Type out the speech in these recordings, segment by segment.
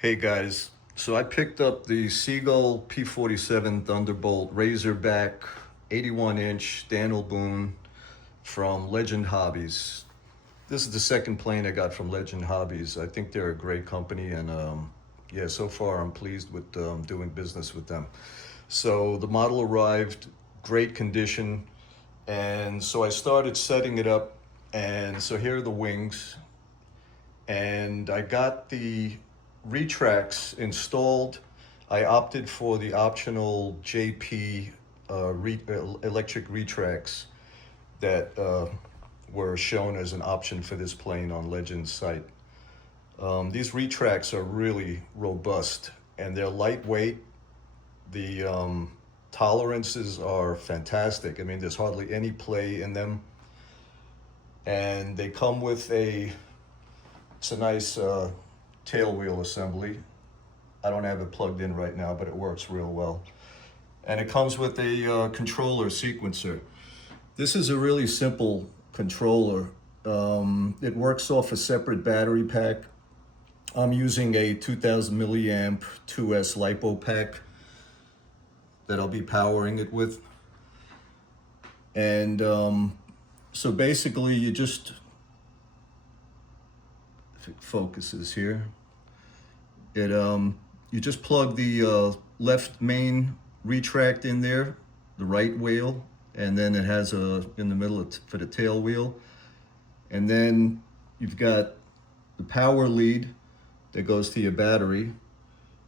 Hey guys, so I picked up the Seagull P-47 Thunderbolt Razorback 81-inch Daniel Boone from Legend Hobbies. This is the second plane I got from Legend Hobbies. I think they're a great company, and yeah, so far I'm pleased with doing business with them. So the model arrived, great condition, and so I started setting it up. And so here are the wings, and I got the retracts installed. I opted for the optional JP electric retracts that were shown as an option for this plane on Legend's site. These retracts are really robust and they're lightweight. The tolerances are fantastic. I mean, there's hardly any play in them, and they come with it's a nice tail wheel assembly. I don't have it plugged in right now, but it works real well. And it comes with a controller sequencer. This is a really simple controller. It works off a separate battery pack. I'm using a 2000 milliamp 2S LiPo pack that I'll be powering it with. And so basically you just, if it focuses here, you just plug the left main retract in there, the right wheel, and then it has in the middle for the tail wheel. And then you've got the power lead that goes to your battery,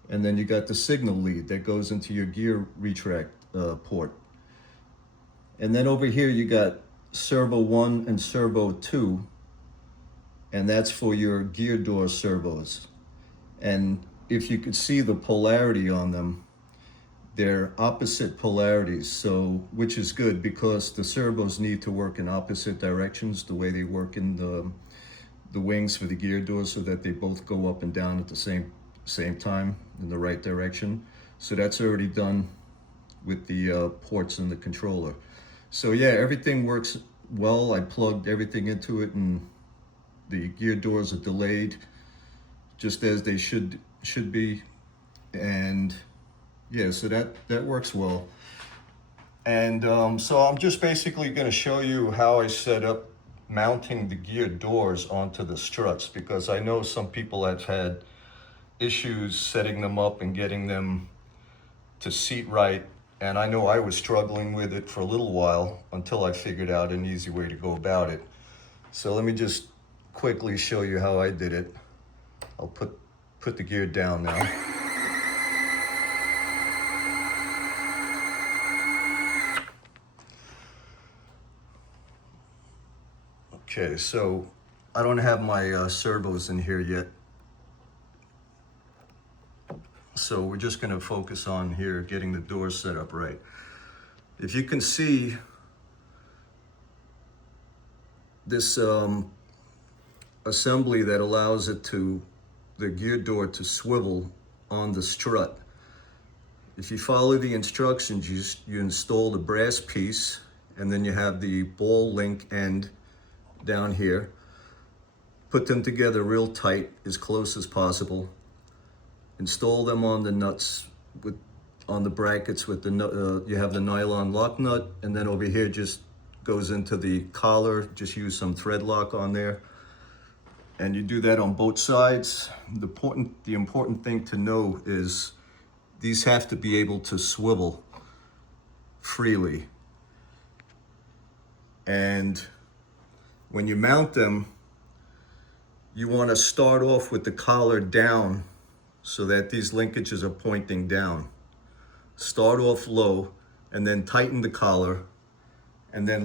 and then you got the signal lead that goes into your gear retract port. And then over here you got servo 1 and servo 2, and that's for your gear door servos. And if you could see the polarity on them, they're opposite polarities, so which is good because the servos need to work in opposite directions the way they work in the wings for the gear doors, so that they both go up and down at the same time in the right direction. So that's already done with the ports in the controller. So yeah, everything works well. I plugged everything into it, and the gear doors are delayed just as they should be. And yeah, so that works well. And so I'm just basically going to show you how I set up mounting the gear doors onto the struts, because I know some people have had issues setting them up and getting them to seat right. And I know I was struggling with it for a little while until I figured out an easy way to go about it. So let me just quickly show you how I did it. I'll put the gear down now. Okay, so I don't have my servos in here yet. So we're just gonna focus on here, getting the doors set up right. If you can see this assembly that allows the gear door to swivel on the strut. If you follow the instructions, you install the brass piece, and then you have the ball link end down here. Put them together real tight, as close as possible. Install them on the nuts on the brackets with you have the nylon lock nut, and then over here just goes into the collar. Just use some thread lock on there. And you do that on both sides. The important thing to know is these have to be able to swivel freely. And when you mount them, you want to start off with the collar down so that these linkages are pointing down. Start off low and then tighten the collar, and then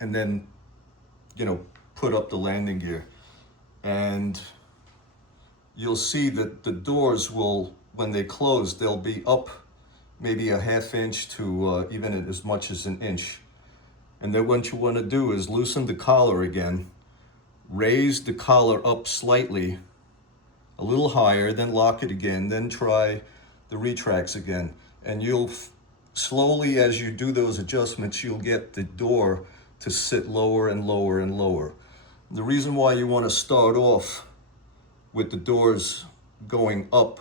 and then, put up the landing gear. And you'll see that the doors will, when they close, they'll be up maybe a half inch to even as much as an inch. And then what you want to do is loosen the collar again, raise the collar up slightly, a little higher, then lock it again, then try the retracts again. And you'll slowly, as you do those adjustments, you'll get the door to sit lower and lower and lower. The reason why you want to start off with the doors going up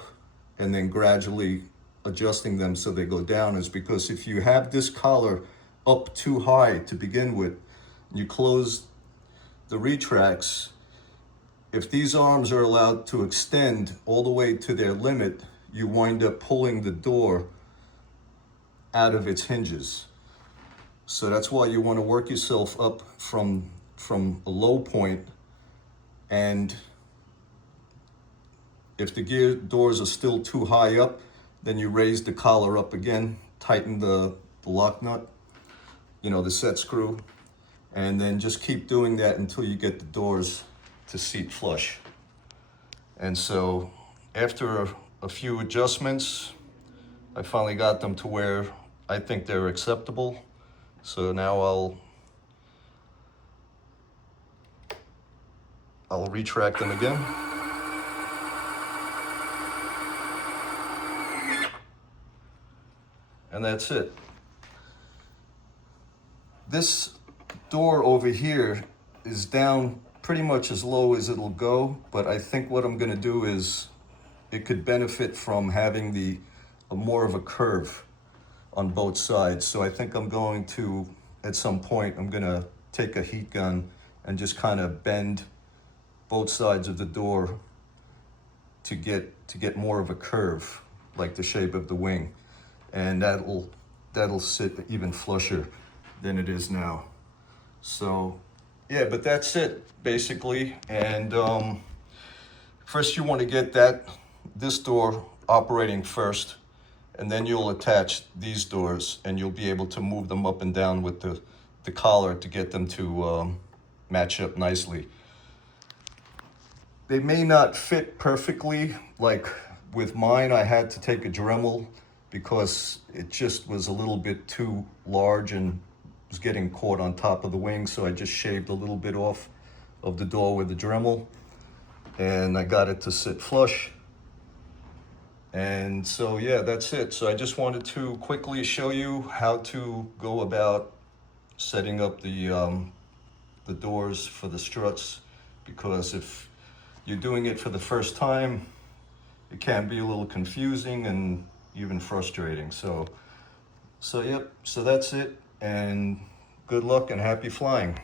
and then gradually adjusting them so they go down is because if you have this collar up too high to begin with, you close the retracts. If these arms are allowed to extend all the way to their limit, you wind up pulling the door out of its hinges. So that's why you want to work yourself up from a low point, and if the gear doors are still too high up, then you raise the collar up again, tighten the lock nut, the set screw, and then just keep doing that until you get the doors to seat flush. And so after a few adjustments, I finally got them to where I think they're acceptable. So now I'll retract them again. And that's it. This door over here is down pretty much as low as it'll go, but I think what I'm gonna do is it could benefit from having more of a curve on both sides. So I think I'm going to, at some point, I'm gonna take a heat gun and just kind of bend both sides of the door to get more of a curve, like the shape of the wing. And that'll sit even flusher than it is now. So yeah, but that's it basically. And first you want to get this door operating first, and then you'll attach these doors and you'll be able to move them up and down with the collar to get them to match up nicely. They may not fit perfectly. Like with mine, I had to take a Dremel because it just was a little bit too large and was getting caught on top of the wing. So I just shaved a little bit off of the door with the Dremel, and I got it to sit flush. And so yeah, that's it. So I just wanted to quickly show you how to go about setting up the doors for the struts, because if you're doing it for the first time, it can be a little confusing and even frustrating. So yep, so that's it, and good luck and happy flying.